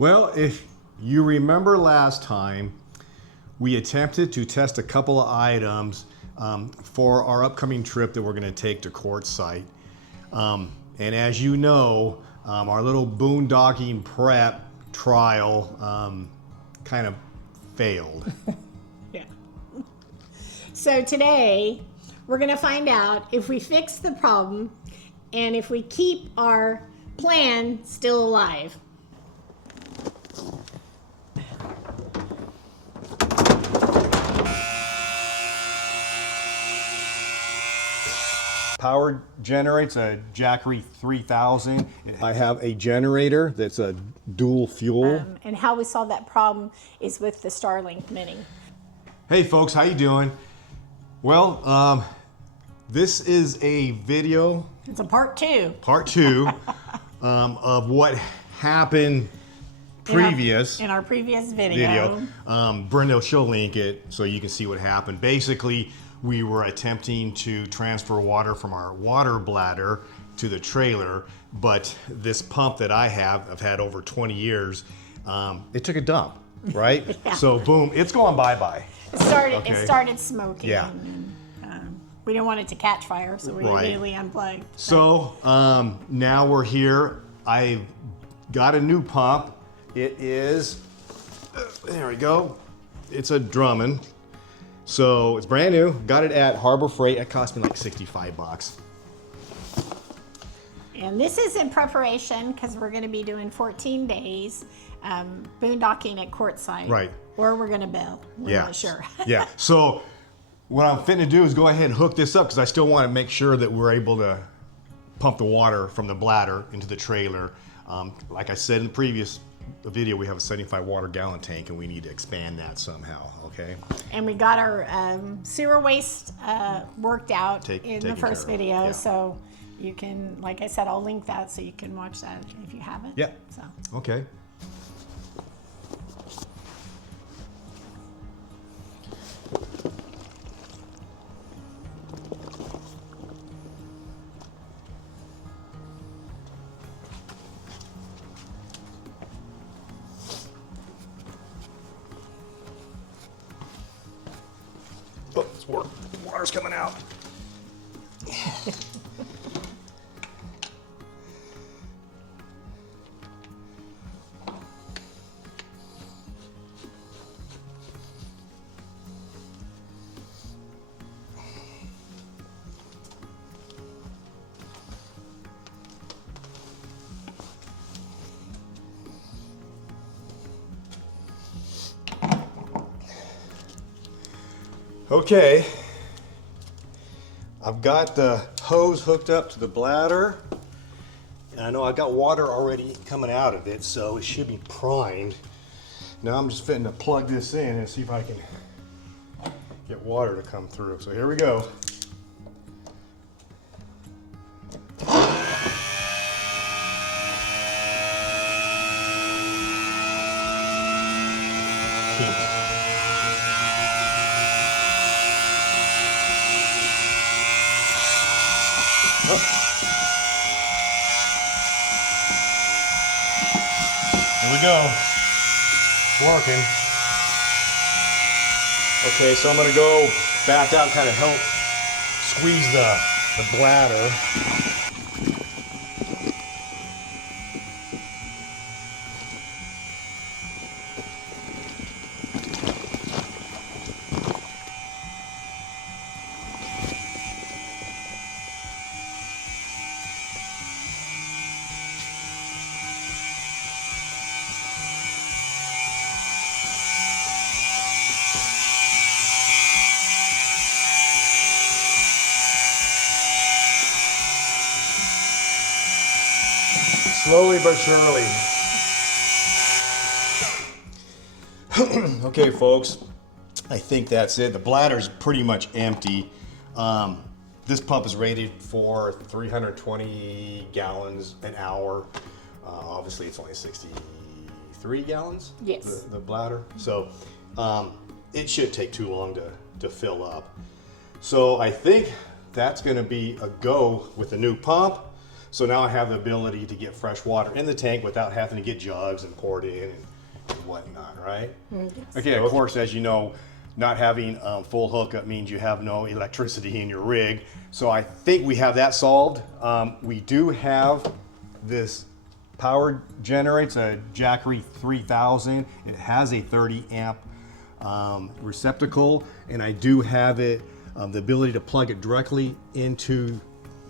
Well, if you remember last time, we attempted to test a couple of items for our upcoming trip that we're going to take to Quartzsite. And as you know, our little boondocking prep trial kind of failed. Yeah. So today, we're going to find out if we fix the problem and if we keep our plan still alive. Power generates a Jackery 3000. I have a generator that's a dual fuel. And how we solve that problem is with the Starlink Mini. Hey folks, how you doing? Well, this is a video. It's a part two. Part two of what happened previous. In our previous video. Brenda, she'll link it so you can see what happened. Basically, we were attempting to transfer water from our water bladder to the trailer, but this pump that I've had over 20 years, it took a dump, right? Yeah. So boom, it's going bye-bye. It started smoking. Yeah. And, we didn't want it to catch fire, so we immediately unplugged. So now we're here. I've got a new pump. It is, there we go. It's a Drummond. So it's brand new. Got it at Harbor Freight. It cost me like 65 bucks. And this is in preparation because we're going to be doing 14 days boondocking at Quartzsite. Right. Or we're going to build. We're not sure. Yeah. So what I'm fitting to do is go ahead and hook this up because I still want to make sure that we're able to pump the water from the bladder into the trailer. Like I said in the previous video, we have a 75 water gallon tank and we need to expand that somehow, okay? And we got our sewer waste worked out in the first video, yeah. So you can, like I said, I'll link that so you can watch that if you haven't. Yeah. So. Okay. Oh, it's water's coming out. Okay, I've got the hose hooked up to the bladder, and I know I've got water already coming out of it, so it should be primed. Now I'm just fitting to plug this in and see if I can get water to come through. So here we go. Here we go. It's working. Okay, so I'm gonna go back out and kind of help squeeze the bladder. Slowly but surely. Okay, folks, I think that's it. The bladder's pretty much empty. This pump is rated for 320 gallons an hour. Obviously, it's only 63 gallons, yes, the bladder. So it shouldn't take too long to fill up. So I think that's going to be a go with the new pump. So now I have the ability to get fresh water in the tank without having to get jugs and pour it in and whatnot, right? Okay, of course, as you know, not having full hookup means you have no electricity in your rig. So I think we have that solved. We do have this power generator. It's a Jackery 3000. It has a 30 amp receptacle, and I do have it, the ability to plug it directly into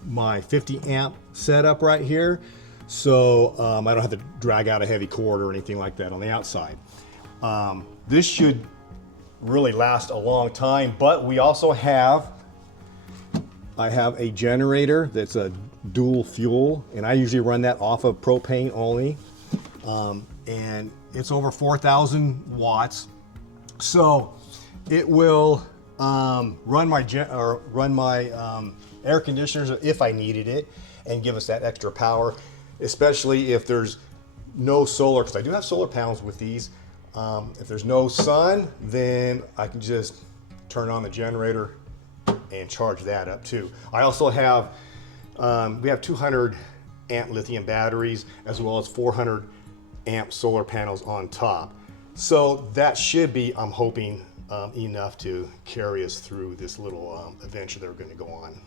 my 50 amp setup right here. So I don't have to drag out a heavy cord or anything like that on the outside. This should really last a long time, but we also have, I have a generator that's a dual fuel, and I usually run that off of propane only. And it's over 4,000 watts. So it will run my air conditioners if I needed it, and give us that extra power, especially if there's no solar, because I do have solar panels with these. If there's no sun, then I can just turn on the generator and charge that up too. I also have, we have 200 amp lithium batteries, as well as 400 amp solar panels on top. So that should be, I'm hoping, enough to carry us through this little adventure that we're going to go on.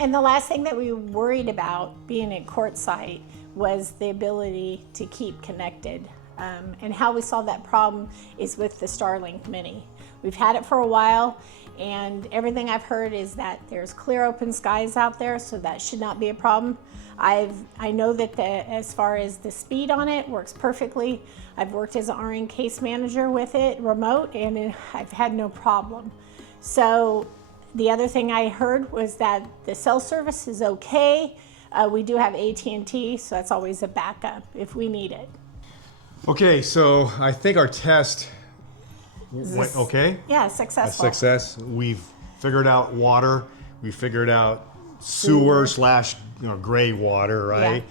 And the last thing that we worried about being at Quartzsite was the ability to keep connected. And how we solved that problem is with the Starlink Mini. We've had it for a while, and everything I've heard is that there's clear open skies out there, so that should not be a problem. I know that as far as the speed on it works perfectly. I've worked as an RN case manager with it remote, and I've had no problem. So the other thing I heard was that the cell service is okay. We do have AT&T, so that's always a backup if we need it. Okay, so I think our test went okay. Yeah, successful. A success. We've figured out water. We figured out sewer slash gray water, right?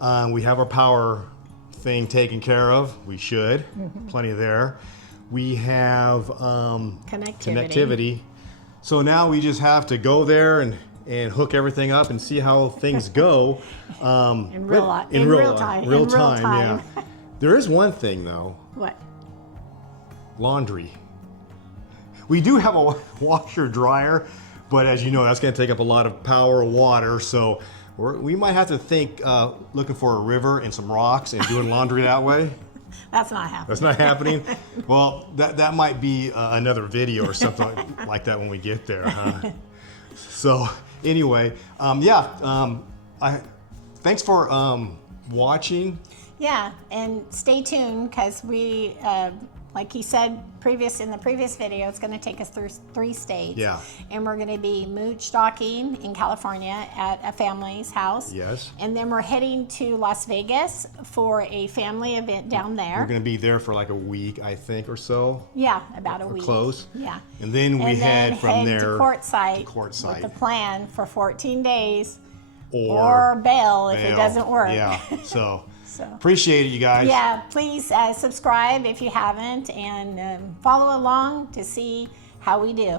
Yeah. We have our power thing taken care of. We should. Plenty there. We have connectivity. So now we just have to go there and hook everything up and see how things go. In real time. Real time, yeah. There is one thing though. What? Laundry. We do have a washer dryer, but as you know, that's going to take up a lot of power and water. So we might have to think looking for a river and some rocks and doing laundry that way. That's not happening. That's not happening? Well, that might be another video or something like that when we get there. Huh? So anyway, thanks for watching. Yeah, and stay tuned, because we, like he said in the previous video, it's going to take us through 3 states. Yeah. And we're going to be Boondocking in California at a family's house. Yes. And then we're heading to Las Vegas for a family event down there. We're going to be there for like a week, I think, or so. Yeah, about a week. Close. Yeah. And then we head from there to Quartzsite with the plan for 14 days or bail if it doesn't work. Yeah, so appreciate it, you guys. Yeah, please subscribe if you haven't, and follow along to see how we do.